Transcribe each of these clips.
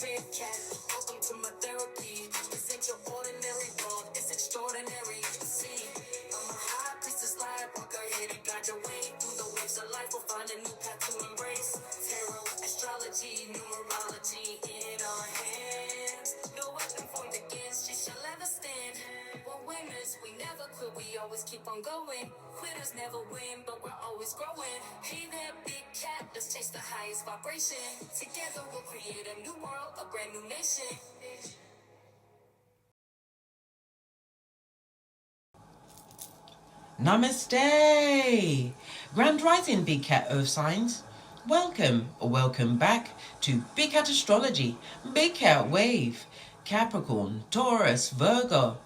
big cat. Welcome to my therapy. This ain't your ordinary world, it's extraordinary. See, I'm a high priestess light, walk ahead and guide your way through the waves of life. We'll find a new path to embrace. Tarot, astrology, numerology in our hands. No weapon formed against you shall ever stand. We're winners, we never quit, we always keep on going. Quitters never win, but we're always growing. Hey there, big cat, let's chase the highest vibration. Together we'll create a new world, a brand new nation. Namaste! Grand Rising Big Cat Earth Signs. Welcome or welcome back to Big Cat Astrology, Big Cat Wave, Capricorn, Taurus, Virgo,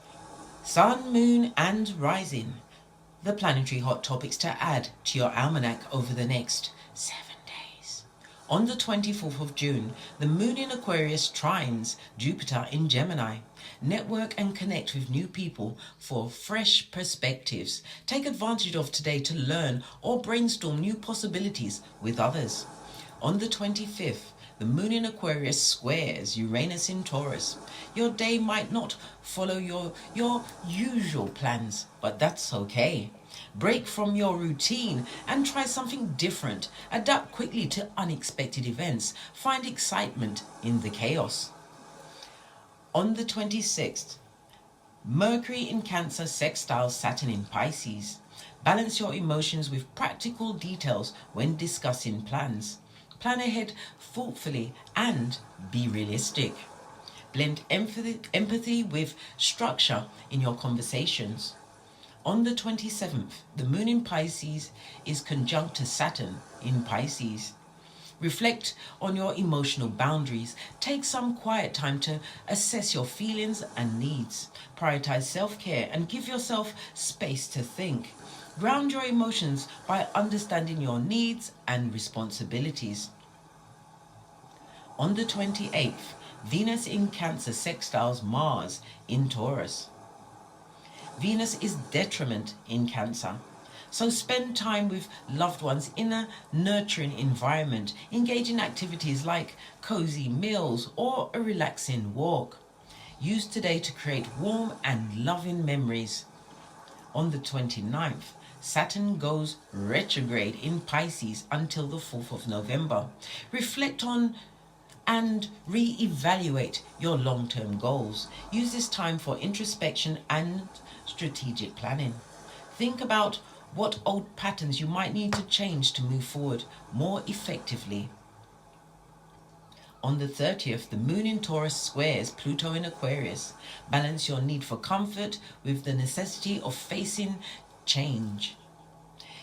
Sun, Moon and Rising. The planetary hot topics to add to your almanac over the next 7 days. On the 24th of June, the Moon in Aquarius trines Jupiter in Gemini. Network and connect with new people for fresh perspectives. Take advantage of today to learn or brainstorm new possibilities with others. On the 25th, the Moon in Aquarius squares Uranus in Taurus. Your day might not follow your usual plans, but that's okay. Break from your routine and try something different. Adapt quickly to unexpected events. Find excitement in the chaos. On the 26th, Mercury in Cancer sextiles Saturn in Pisces. Balance your emotions with practical details when discussing plans. Plan ahead thoughtfully and be realistic. Blend empathy with structure in your conversations. On the 27th, the Moon in Pisces is conjunct to Saturn in Pisces. Reflect on your emotional boundaries. Take some quiet time to assess your feelings and needs. Prioritize self-care and give yourself space to think. Ground your emotions by understanding your needs and responsibilities. On the 28th, Venus in Cancer sextiles Mars in Taurus. Venus is detriment in Cancer. So spend time with loved ones in a nurturing environment. Engage in activities like cozy meals or a relaxing walk. Use today to create warm and loving memories. On the 29th, Saturn goes retrograde in Pisces until the 4th of November. Reflect on and re-evaluate your long-term goals. Use this time for introspection and strategic planning. Think about what old patterns you might need to change to move forward more effectively. On the 30th, the Moon in Taurus squares Pluto in Aquarius. Balance your need for comfort with the necessity of facing change.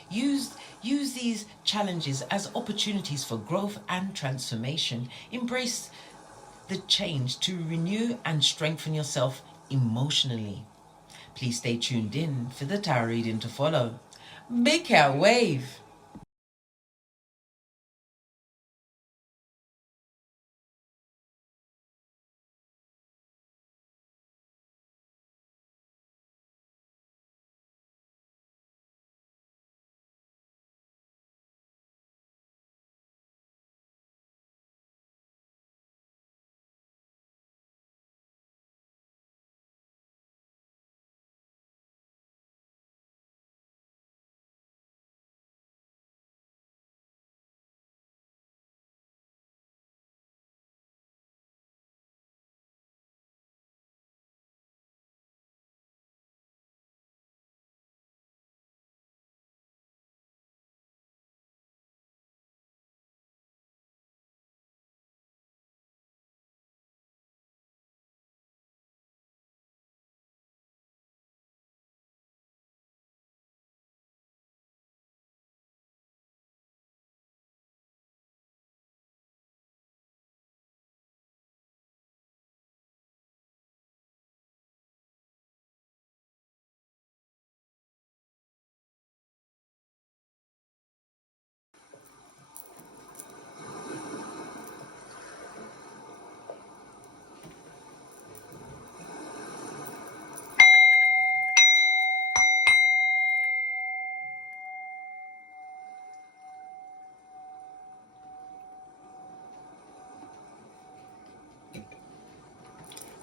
Use these challenges as opportunities for growth and transformation. Embrace the change to renew and strengthen yourself emotionally. Please stay tuned in for the tarot reading to follow. Big Cat Wave.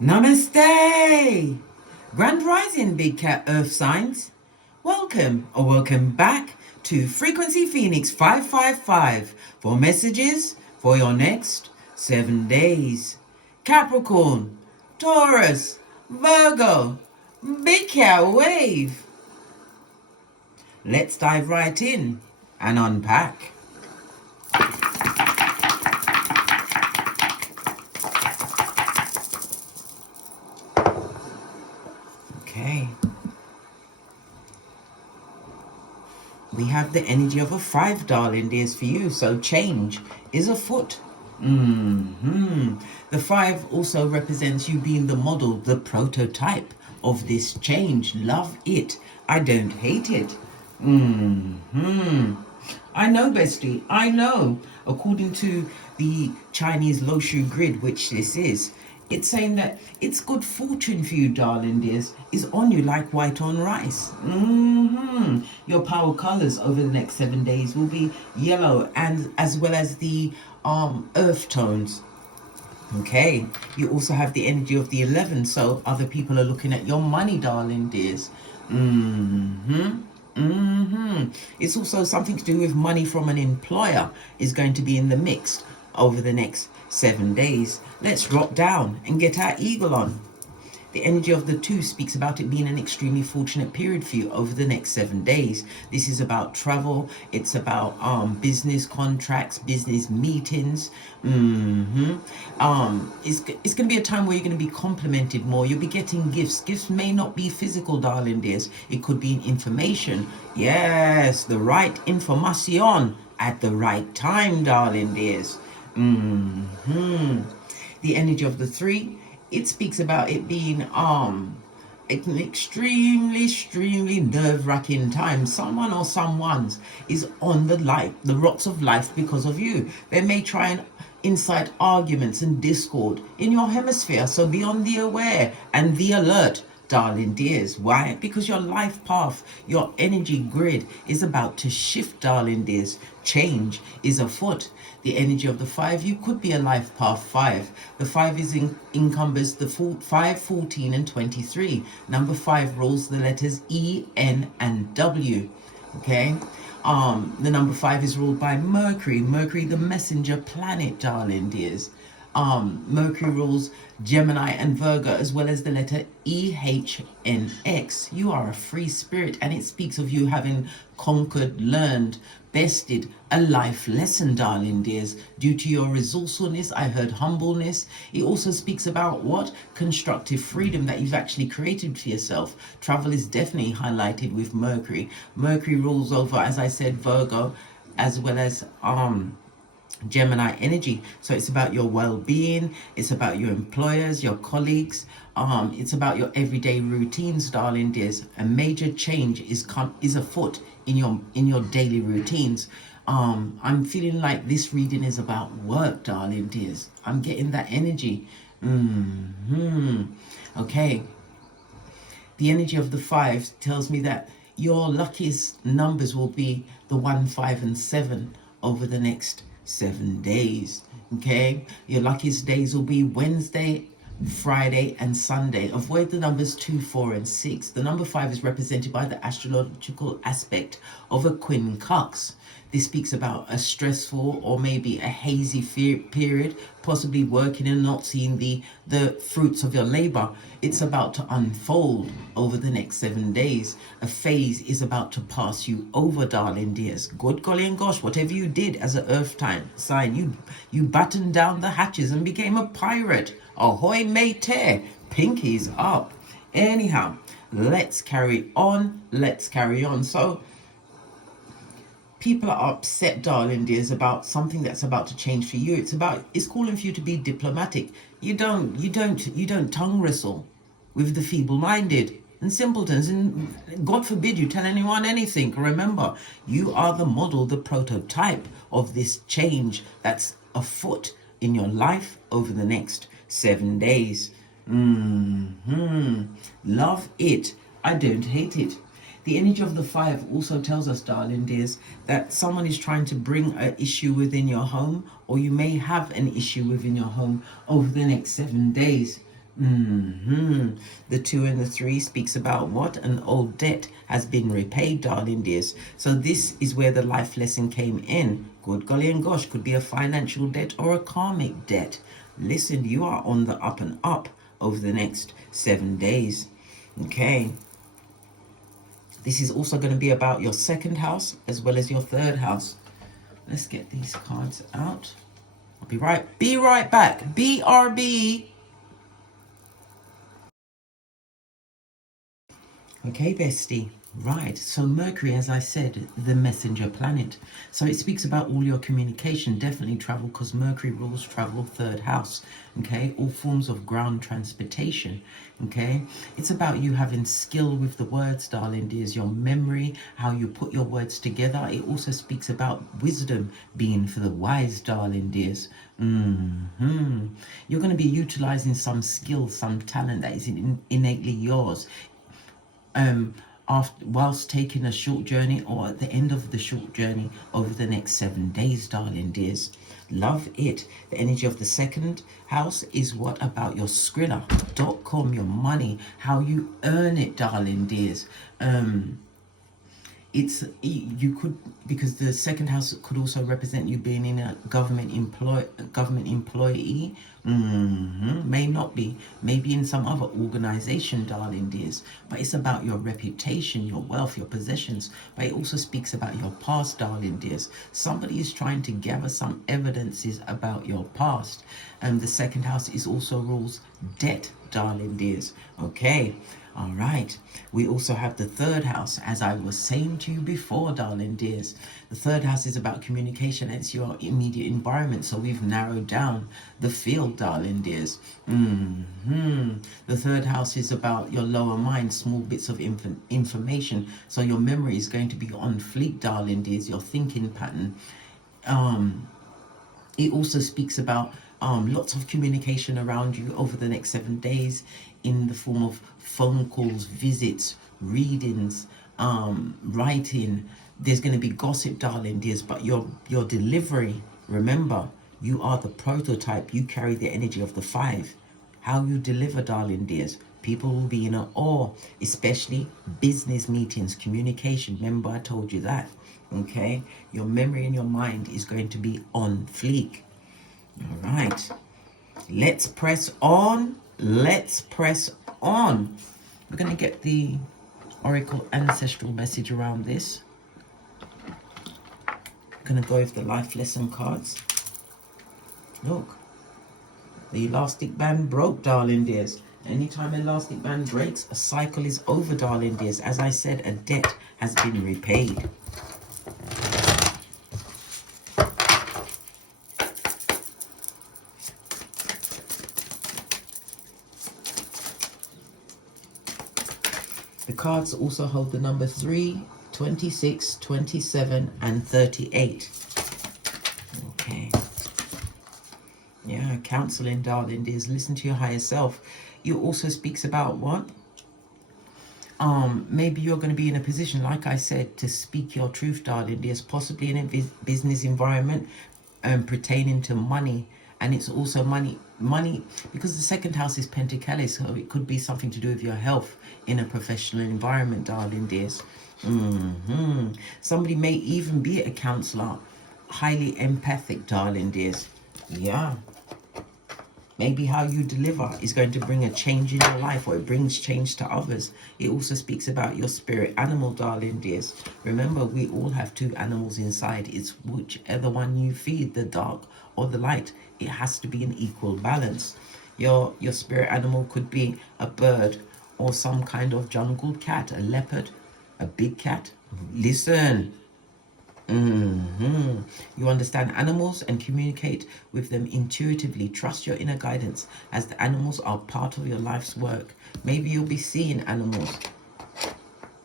Namaste! Grand Rising, Big Cat Earth Signs. Welcome or welcome back to Frequency Phoenix 555 for messages for your next 7 days. Capricorn, Taurus, Virgo, Big Cat Wave. Let's dive right in and unpack. Okay. We have the energy of a 5, darling dears, for you. So change is afoot. The 5 also represents you being the model, the prototype of this change. Love it. I don't hate it. I know, bestie. I know. According to the Chinese Lo Shu grid, which this is, it's saying that it's good fortune for you, darling dears, is on you like white on rice. Your power colors over the next 7 days will be yellow, and as well as the earth tones. Okay, you also have the energy of the 11, so other people are looking at your money, darling dears. It's also something to do with money from an employer is going to be in the mix over the next 7 days. Let's drop down and get our eagle on. The energy of the 2 speaks about it being an extremely fortunate period for you over the next 7 days. This is about travel. It's about business contracts, business meetings. It's going to be a time where you're going to be complimented more. You'll be getting gifts. Gifts may not be physical, darling dears. It could be information. Yes, the right information at the right time, darling dears. The energy of the 3, it speaks about it being an extremely nerve-wracking time. Someone or someone's is on the rocks of life because of you. They may try and incite arguments and discord in your hemisphere, so be on the aware and the alert, darling dears. Why? Because your life path, your energy grid is about to shift, darling dears. Change is afoot. The energy of the 5, you could be a life path 5. The 5 is encumbers the 5, 14 and 23. Number 5 rules the letters E, N and W. Okay. The number 5 is ruled by Mercury. Mercury, the messenger planet, darling dears. Mercury rules Gemini and Virgo, as well as the letter EHNX. You are a free spirit, and it speaks of you having conquered, learned, bested a life lesson, darling dears. Due to your resourcefulness, I heard humbleness. It also speaks about what? Constructive freedom that you've actually created for yourself. Travel is definitely highlighted with Mercury. Mercury rules over, as I said, Virgo, as well as Gemini energy. So it's about your well-being, it's about your employers, your colleagues, it's about your everyday routines, darling dears. A major change is afoot in your daily routines. I'm feeling like this reading is about work, darling dears. I'm getting that energy. Okay, the energy of the 5 tells me that your luckiest numbers will be the 1, 5 and 7 over the next 7 days. Okay, your luckiest days will be Wednesday, Friday and Sunday. Avoid the numbers 2, 4 and 6. The number 5 is represented by the astrological aspect of a quincunx. This speaks about a stressful or maybe a hazy period, possibly working and not seeing the fruits of your labor. It's about to unfold over the next 7 days. A phase is about to pass you over, darling dears. Good golly and gosh, whatever you did as an earth sign, you battened down the hatches and became a pirate. Ahoy, mate, pinkies up. Anyhow, let's carry on. So people are upset, darling dears, about something that's about to change for you. It's calling for you to be diplomatic. You don't tongue wrestle with the feeble-minded and simpletons, and God forbid you tell anyone anything. Remember, you are the model, the prototype of this change that's afoot in your life over the next 7 days. Love it. I don't hate it. The energy of the 5 also tells us, darling dears, that someone is trying to bring an issue within your home, or you may have an issue within your home over the next 7 days. The 2 and the 3 speaks about what? An old debt has been repaid, darling dears. So this is where the life lesson came in. Good golly and gosh, could be a financial debt or a karmic debt. Listen, you are on the up and up over the next 7 days. Okay. This is also going to be about your 2nd house as well as your 3rd house. Let's get these cards out. I'll be right back. BRB. Okay, bestie. Right. So Mercury, as I said, the messenger planet. So it speaks about all your communication. Definitely travel, because Mercury rules travel, 3rd house. Okay. All forms of ground transportation. Okay. It's about you having skill with the words, darling dears. Your memory, how you put your words together. It also speaks about wisdom being for the wise, darling dears. You're going to be utilizing some skill, some talent that is innately yours. Whilst taking a short journey, or at the end of the short journey over the next 7 days, darling dears. Love it. The energy of the 2nd house is what about your Skrilla.com, your money, how you earn it, darling dears. You could, because the 2nd house could also represent you being in a government employee. May not be, maybe in some other organization, darling dears. But it's about your reputation, your wealth, your possessions. But it also speaks about your past, darling dears. Somebody is trying to gather some evidences about your past. The 2nd house is also rules debt, darling dears. Okay. All right. We also have the 3rd house, as I was saying to you before, darling dears. The 3rd house is about communication. It's your immediate environment. So we've narrowed down the field, darling dears. The 3rd house is about your lower mind, small bits of information. So your memory is going to be on fleek, darling dears, your thinking pattern. It also speaks about lots of communication around you over the next 7 days, in the form of phone calls, visits, readings, writing. There's going to be gossip, darling dears, but your delivery, remember, you are the prototype. You carry the energy of the 5. How you deliver, darling dears, people will be in awe, especially business meetings, communication. Remember, I told you that. Okay, your memory and your mind is going to be on fleek. All right, let's press on. Let's press on. We're going to get the oracle ancestral message around this. I'm going to go with the life lesson cards. Look, the elastic band broke, darling dears. Anytime elastic band breaks, a cycle is over, darling dears. As I said, a debt has been repaid. The cards also hold the number 3, 26, 27, and 38. Okay. Yeah, counseling, darling dears. Listen to your higher self. It also speaks about what? Maybe you're going to be in a position, like I said, to speak your truth, darling dears, possibly in a business environment pertaining to money. And it's also money, because the 2nd house is Pentacles, so it could be something to do with your health in a professional environment, darling dears. Somebody may even be a counselor, highly empathic, darling dears. Yeah. Maybe how you deliver is going to bring a change in your life, or it brings change to others. It also speaks about your spirit animal, darling dears. Remember, we all have 2 animals inside. It's whichever one you feed, the dark or the light. It has to be an equal balance. Your spirit animal could be a bird, or some kind of jungle cat, a leopard, a big cat. Listen. You understand animals and communicate with them intuitively. Trust your inner guidance, as the animals are part of your life's work. Maybe you'll be seeing animals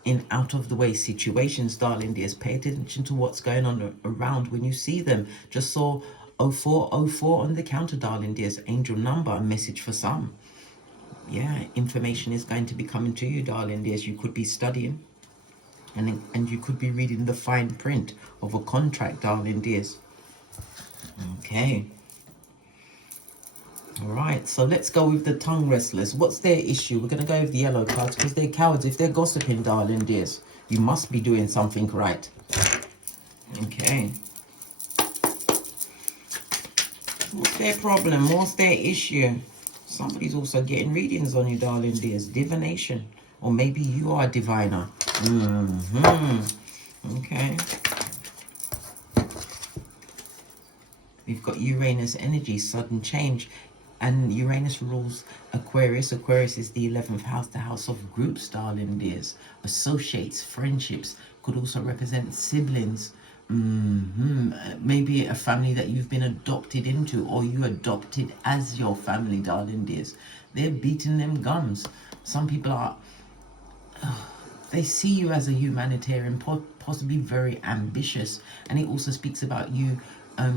in out of the way situations, darling dears. Pay attention to what's going on around when you see them. Just saw 0404 on the counter, darling dears. Angel number, a message for some. Yeah, information is going to be coming to you, darling dears. You could be studying. And you could be reading the fine print of a contract, darling dears. Okay. All right. Right, so let's go with the tongue wrestlers. What's their issue? We're going to go with the yellow cards because they're cowards. If they're gossiping, darling dears, you must be doing something right. Okay. What's their problem? What's their issue? Somebody's also getting readings on you, darling dears. Divination. Or maybe you are a diviner. Okay. We've got Uranus energy, sudden change. And Uranus rules Aquarius. Aquarius is the 11th house, the house of groups, darling dears. Associates, friendships, could also represent siblings. Maybe a family that you've been adopted into, or you adopted as your family, darling dears. They're beating them gums. Some people are, they see you as a humanitarian, possibly very ambitious. And it also speaks about you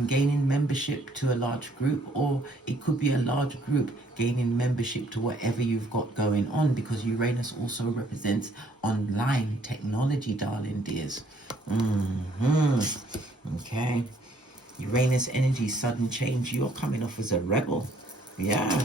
gaining membership to a large group, or it could be a large group gaining membership to whatever you've got going on, because Uranus also represents online technology, darling dears. Okay. Uranus energy, sudden change. You're coming off as a rebel. Yeah.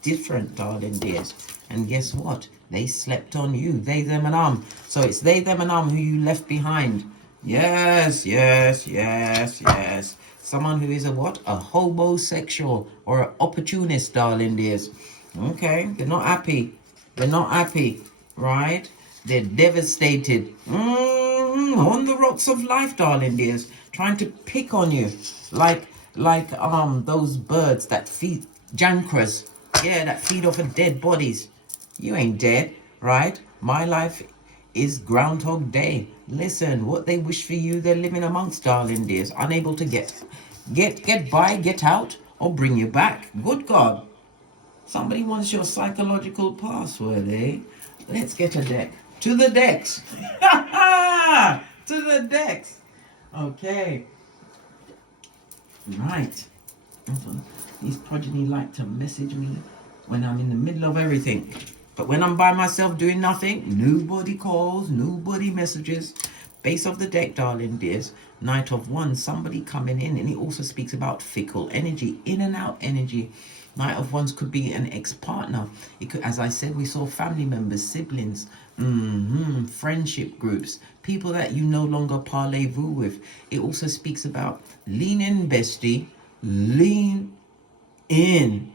Different, darling dears. And guess what? They slept on you. They, them, and So it's they, them, and who you left behind. Yes, yes, yes, yes. Someone who is a what? A homosexual or an opportunist, darling dears. Okay, they're not happy. They're not happy, right? They're devastated. On the rocks of life, darling dears. Trying to pick on you. Like those birds that feed, jankras. Yeah, that feed off of dead bodies. You ain't dead, right? My life is Groundhog Day. Listen, what they wish for you, they're living amongst, darling dears. Unable to get by, get out, or bring you back. Good God. Somebody wants your psychological password, eh? Let's get a deck. To the decks. To the decks. Okay. Right. These progeny like to message me when I'm in the middle of everything. But when I'm by myself doing nothing, nobody calls, nobody messages. Base of the deck, darling dears. Knight of Wands, somebody coming in. And it also speaks about fickle energy, in and out energy. Knight of Wands could be an ex-partner. It could, as I said, we saw family members, siblings, friendship groups, people that you no longer parlez-vous with. It also speaks about lean in, bestie. Lean in.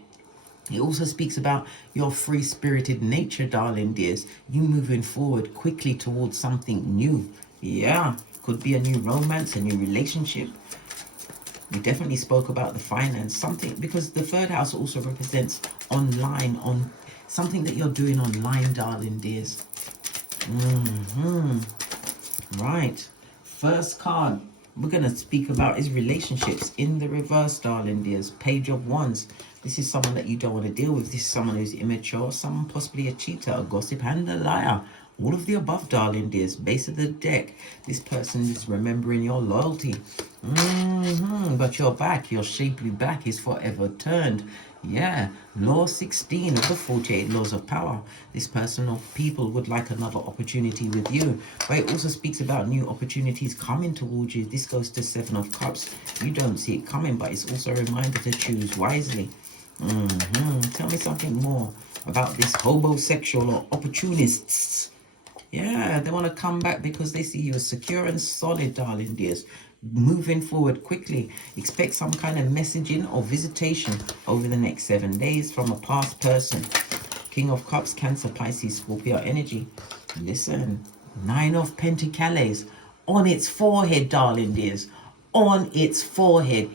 It also speaks about your free-spirited nature, darling dears. You moving forward quickly towards something new. Yeah, could be a new romance, a new relationship. We definitely spoke about the finance, something, because the third house also represents online, on something that you're doing online, darling dears. Right. First card we're going to speak about is relationships in the reverse, darling dears. Page of Wands. This is someone that you don't want to deal with. This is someone who's immature, someone possibly a cheater, a gossip, and a liar. All of the above, darling dears. Base of the deck. This person is remembering your loyalty. But your back, your shapely back is forever turned. Yeah. Law 16 of the 48 laws of power. This person or people would like another opportunity with you. But it also speaks about new opportunities coming towards you. This goes to 7 of Cups. You don't see it coming, but it's also a reminder to choose wisely. Tell me something more about this homosexual or opportunists. Yeah, they want to come back because they see you as secure and solid, darling dears. Moving forward quickly. Expect some kind of messaging or visitation over the next 7 days from a past person. King of Cups, Cancer, Pisces, Scorpio energy. Listen, 9 of Pentacles on its forehead, darling dears. On its forehead.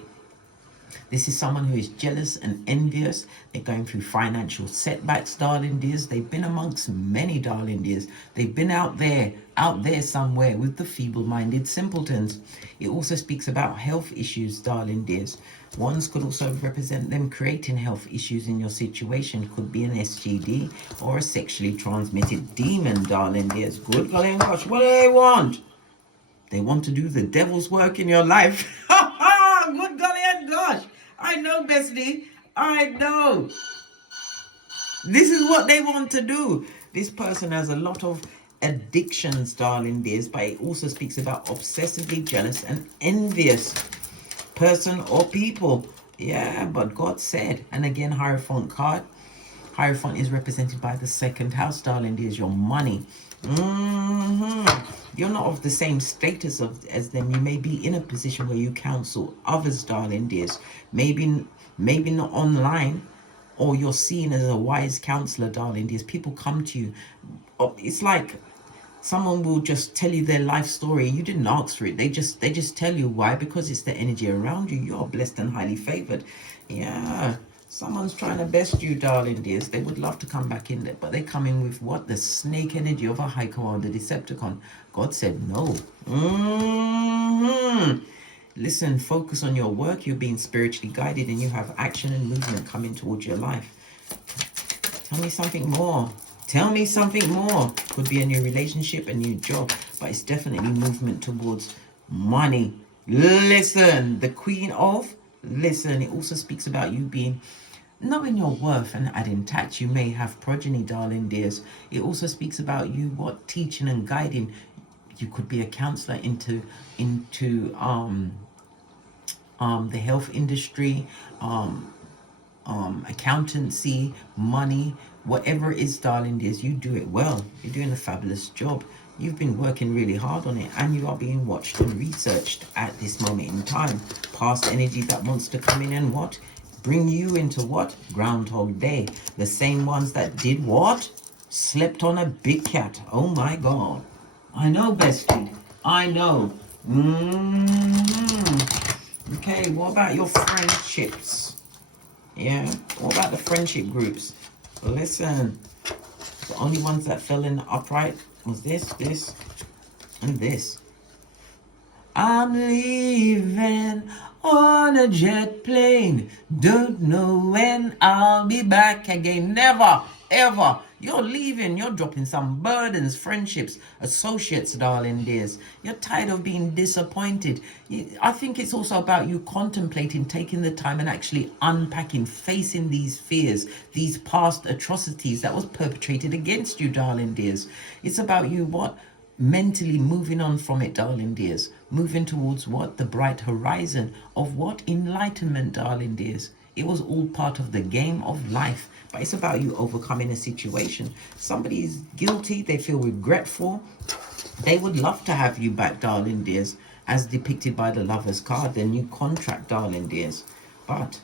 This is someone who is jealous and envious. They're going through financial setbacks, darling dears. They've been amongst many, darling dears. They've been out there somewhere with the feeble-minded simpletons. It also speaks about health issues, darling dears. Wands could also represent them creating health issues in your situation. Could be an STD or a sexually transmitted demon, darling dears. Good golly gosh, what do they want? They want to do the devil's work in your life. Good golly and gosh. I know, bestie. I know. This is what they want to do. This person has a lot of addictions, darling dears, but it also speaks about obsessively jealous and envious person or people. Yeah, but God said, and again, Hierophant card. Hierophant is represented by the second house, darling. There's your money. You're not of the same status as them. You may be in a position where you counsel others, darling dears. Maybe not online, or you're seen as a wise counselor, darling dears. People come to you. Oh, it's like someone will just tell you their life story. You didn't ask for it. They just tell you. Why? Because it's the energy around you. You're blessed and highly favored. Yeah. Someone's trying to best you, darling dears. They would love to come back in there, but they come in with what? The snake energy of a high commander, Decepticon. God said no. Listen, focus on your work. You're being spiritually guided and you have action and movement coming towards your life. Tell me something more. Tell me something more. Could be a new relationship, a new job, but it's definitely movement towards money. Listen, the Queen of... Listen, it also speaks about you being... knowing your worth and adding tact. You may have progeny, darling dears. It also speaks about you, what? Teaching and guiding. You could be a counselor into the health industry, accountancy, money, whatever it is, darling dears. You do it well. You're doing a fabulous job. You've been working really hard on it, and you are being watched and researched at this moment in time. Past energy that wants to come in and what? Bring you into what? Groundhog Day. The same ones that did what? Slept on a big cat. Oh my God. I know, bestie. I know. Okay, what about your friendships? Yeah, what about the friendship groups? Listen, the only ones that fell in the upright was this, and this. I'm leaving on a jet plane. Don't know when I'll be back again. Never, ever. You're leaving. You're dropping some burdens, friendships, associates, darling dears. You're tired of being disappointed. I think it's also about you contemplating, taking the time and actually unpacking, facing these fears, these past atrocities that was perpetrated against you, darling dears. It's about you, what? Mentally moving on from it, darling dears. Moving towards what? The bright horizon of what? Enlightenment, darling dears. It was all part of the game of life, but it's about you overcoming a situation. Somebody is guilty, they feel regretful. They would love to have you back, darling dears, as depicted by the Lover's card, the new contract, darling dears. But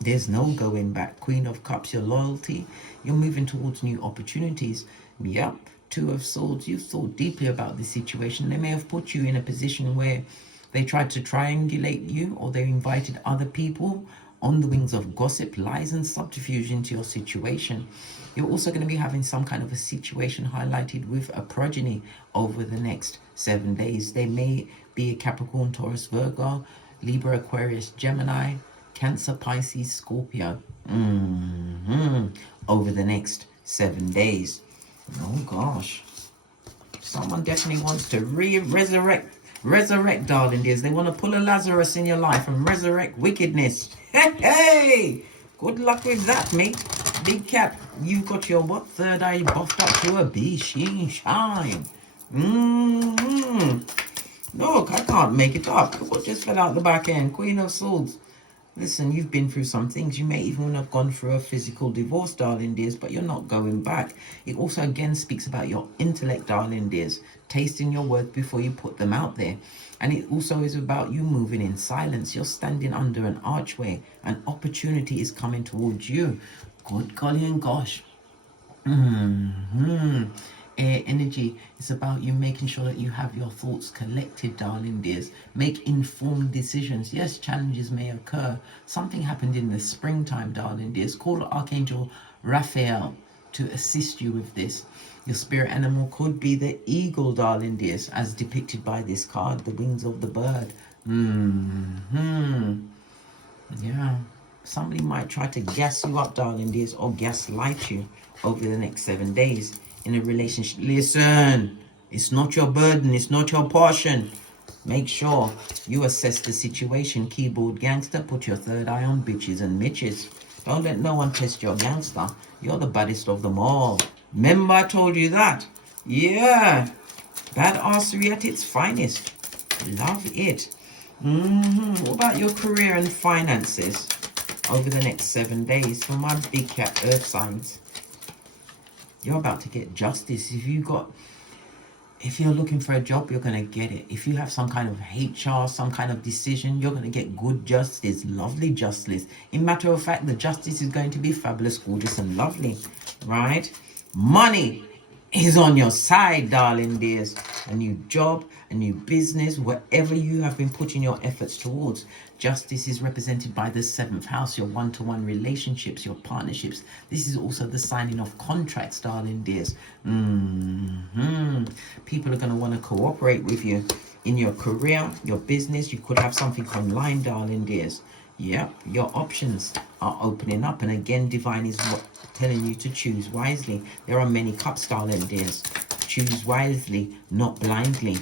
there's no going back. Queen of Cups, your loyalty. You're moving towards new opportunities. Yep. Two of Swords, you've thought deeply about this situation. They may have put you in a position where they tried to triangulate you, or they invited other people on the wings of gossip, lies and subterfuge into your situation. You're also going to be having some kind of a situation highlighted with a progeny over the next 7 days. They may be a Capricorn, Taurus, Virgo, Libra, Aquarius, Gemini, Cancer, Pisces, Scorpio. Over the next 7 days. Oh gosh, someone definitely wants to resurrect, darling dears. They want to pull a Lazarus in your life and resurrect wickedness. Hey, good luck with that, mate. Big cat, you've got your what? Third eye buffed up to a bee. Shine. Look, I can't make it up. What just fell out the back end? Queen of Swords. Listen, you've been through some things. You may even have gone through a physical divorce, darling dears, but you're not going back. It also again speaks about your intellect, darling dears, tasting your words before you put them out there. And it also is about you moving in silence. You're standing under an archway. An opportunity is coming towards you. Good golly and gosh. Air energy is about you making sure that you have your thoughts collected, darling dears. Make informed decisions. Yes, challenges may occur. Something happened in the springtime, darling dears. Call Archangel Raphael to assist you with this. Your spirit animal could be the eagle, darling dears, as depicted by this card, the wings of the bird. Yeah, somebody might try to gas you up, darling dears, or gaslight you over the next 7 days. In a relationship, listen, it's not your burden, it's not your portion. Make sure you assess the situation. Keyboard gangster, put your third eye on bitches and mitches. Don't let no one test your gangster. You're the baddest of them all. Remember I told you that? Yeah, badassery at its finest. Love it. What about your career and finances over the next 7 days for my big cat earth signs? You're about to get justice. If you're looking for a job, you're going to get it. If you have some kind of HR, some kind of decision, you're going to get good justice, lovely justice. In matter of fact, the justice is going to be fabulous, gorgeous, and lovely, right? Money is on your side, darling dears. A new job, a new business, whatever you have been putting your efforts towards. Justice is represented by the 7th house, your one-to-one relationships, your partnerships. This is also the signing of contracts, darling dears. People are going to want to cooperate with you in your career, your business. You could have something online, darling dears. Yep, your options are opening up. And again, divine is telling you to choose wisely. There are many cups, darling dears. Choose wisely, not blindly.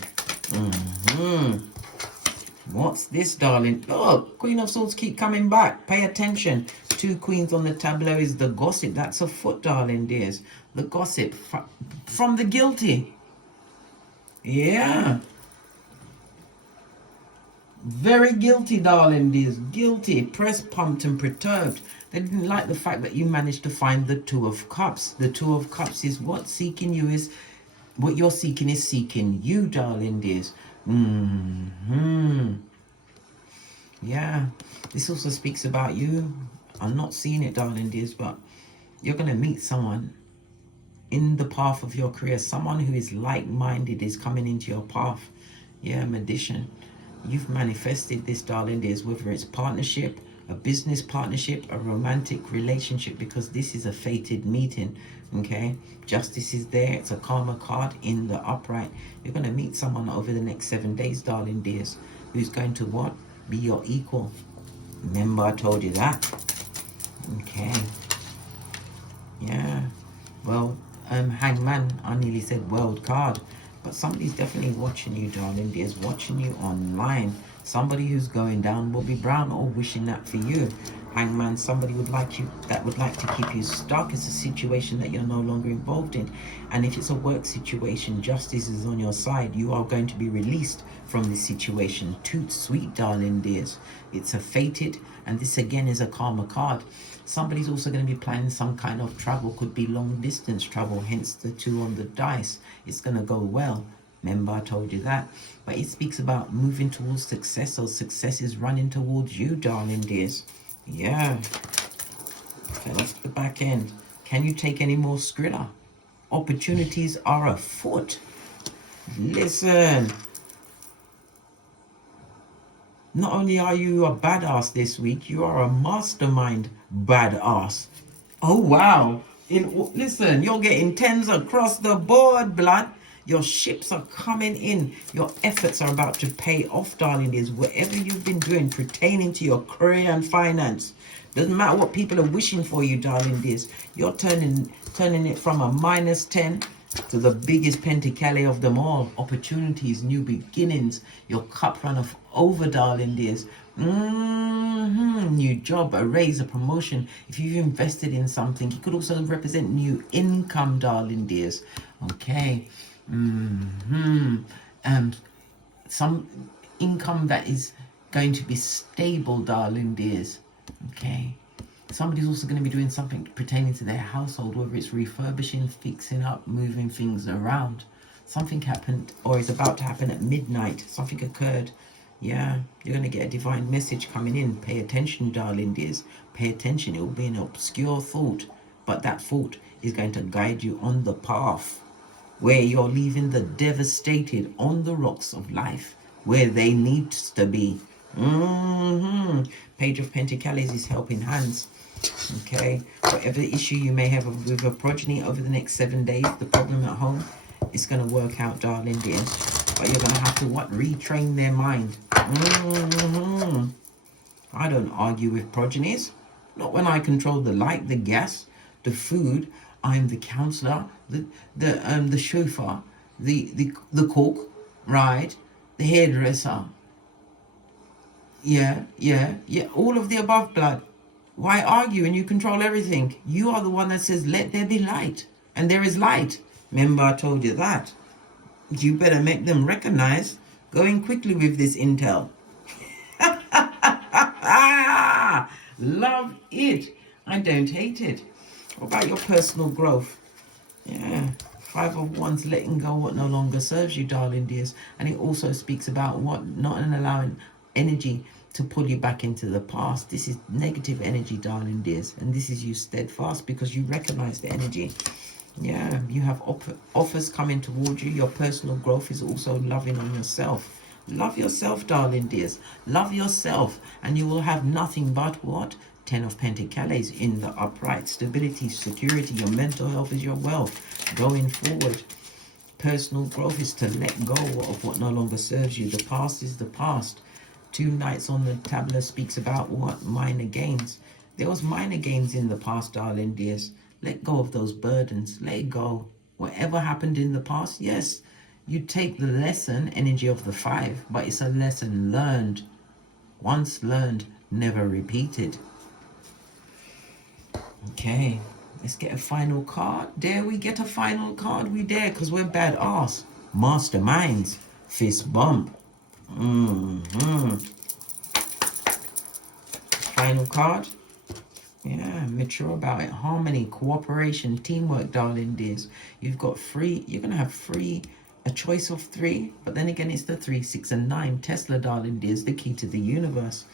What's this, darling? Oh, Queen of Swords keep coming back. Pay attention. 2 queens on the tableau is the gossip. That's afoot, darling dears. The gossip from the guilty. Yeah. Very guilty, darling dears. Guilty, pressed, pumped, and perturbed. They didn't like the fact that you managed to find the 2 of Cups. The 2 of Cups is what seeking you is. What you're seeking is seeking you, darling dears. Yeah. This also speaks about you. I'm not seeing it, darling dears, but you're going to meet someone in the path of your career. Someone who is like-minded is coming into your path. Yeah, Magician. You've manifested this, darling dears, whether it's partnership, a business partnership, a romantic relationship, because this is a fated meeting. Okay, justice is there. It's a karma card in the upright. You're going to meet someone over the next 7 days, darling dears, who's going to what? Be your equal. Remember, I told you that. Okay. Yeah. Well, Hangman, I nearly said world card, but somebody's definitely watching you, darling dears, watching you online. Somebody who's going down will be brown or wishing that for you. Hangman, somebody would like to keep you stuck. It's a situation that you're no longer involved in. And if it's a work situation, justice is on your side. You are going to be released from this situation. Toot sweet, darling dears. It's a fated, and this again is a karma card. Somebody's also going to be planning some kind of travel. Could be long distance travel, hence the 2 on the dice. It's going to go well. Remember, I told you that. But it speaks about moving towards success, or success is running towards you, darling dears. Yeah. Okay, that's the back end. Can you take any more Skrilla? Opportunities are afoot. Listen. Not only are you a badass this week, you are a mastermind badass. Oh, wow. Listen, you're getting 10s across the board, blood. Your ships are coming in. Your efforts are about to pay off, darling dears. Whatever you've been doing pertaining to your career and finance. Doesn't matter what people are wishing for you, darling dears. You're turning it from a -10 to the biggest pentacale of them all. Opportunities, new beginnings. Your cup runneth over, darling dears. New job, a raise, a promotion. If you've invested in something, it could also represent new income, darling dears. Okay. Some income that is going to be stable, darling dears. Okay. Somebody's also going to be doing something pertaining to their household, whether it's refurbishing, fixing up, moving things around. Something happened or is about to happen at midnight. Something occurred. Yeah, you're going to get a divine message coming in. Pay attention, darling dears. Pay attention. It will be an obscure thought, but that thought is going to guide you on the path where you're leaving the devastated on the rocks of life, where they need to be. Page of Pentacles is helping hands. Okay, whatever issue you may have with a progeny over the next 7 days, the problem at home, it's going to work out, darling dear. But you're going to have to retrain their mind. I don't argue with progenies. Not when I control the light, the gas, the food. I'm the counselor, the chauffeur, the cook, right? The hairdresser. Yeah. All of the above, blood. Why argue when you control everything? You are the one that says, let there be light. And there is light. Remember, I told you that. You better make them recognize. Going quickly with this intel. Love it. I don't hate it. What about your personal growth? Yeah. Five of Wands, letting go what no longer serves you, darling dears. And it also speaks about what not allowing energy to pull you back into the past. This is negative energy, darling dears. And this is you steadfast because you recognize the energy. Yeah, you have offers coming towards you. Your personal growth is also loving on yourself. Love yourself, darling dears. Love yourself, and you will have nothing but what? Ten of Pentacles in the upright. Stability, security. Your mental health is your wealth. Going forward, personal growth is to let go of what no longer serves you. The past is the past. Two Knights on the tablet speaks about what? Minor gains. There was minor gains in the past, darling dears. Let go of those burdens. Let it go. Whatever happened in the past, yes, you take the lesson, energy of the five, but it's a lesson learned. Once learned, never repeated. Okay, let's get a final card. Dare we get a final card? We dare, because we're badass. Masterminds. Fist bump. Final card. Yeah, mature about it. Harmony, cooperation, teamwork, darling dears. You've got three. You're going to have three, a choice of three. But then again, it's the 3, 6, and 9. Tesla, darling dears, the key to the universe.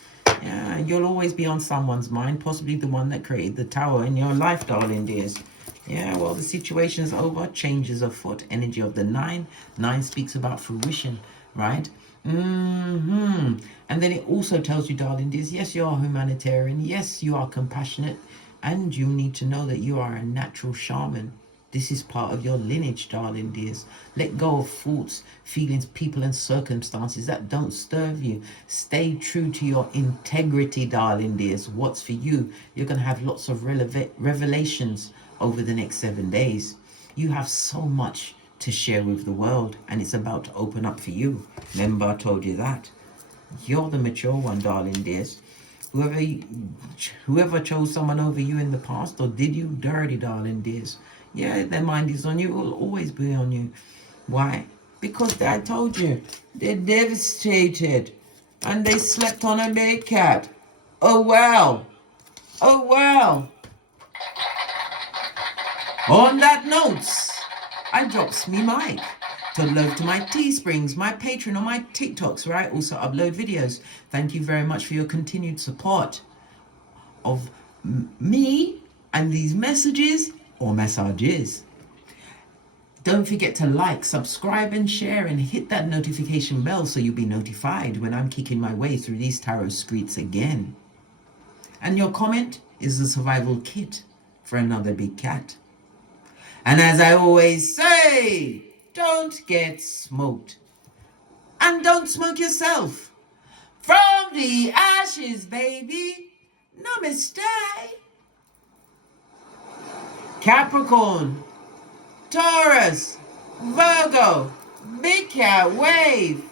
Yeah, you'll always be on someone's mind. Possibly the one that created the tower in your life, darling dears. Yeah, well, the situation's over. Changes afoot. Energy of the 9. 9 speaks about fruition, right? And then it also tells you, darling dears, yes, you are humanitarian, yes, you are compassionate, and you need to know that you are a natural shaman. This is part of your lineage, darling dears. Let go of thoughts, feelings, people, and circumstances that don't serve you. Stay true to your integrity, darling dears. What's for you? You're going to have lots of revelations over the next 7 days. You have so much to share with the world, and it's about to open up for you. Remember, I told you that. You're the mature one, darling dears. Whoever chose someone over you in the past or did you dirty, darling dears, yeah, their mind is on you. It will always be on you. Why? Because I told you, they're devastated and they slept on a big cat. Oh wow. Oh wow. On that note, I drops me mic to upload to my Teesprings, my Patreon, or my TikToks, where I also upload videos. Thank you very much for your continued support of me and these messages or messages. Don't forget to like, subscribe, and share, and hit that notification bell so you'll be notified when I'm kicking my way through these tarot streets again. And your comment is the survival kit for another big cat. And as I always say, don't get smoked. And don't smoke yourself. From the ashes, baby. Namaste. Capricorn, Taurus, Virgo, big cat wave.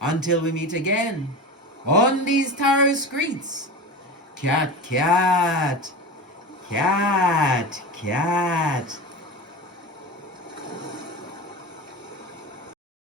Until we meet again on these tarot streets. Cat, cat, cat, cat.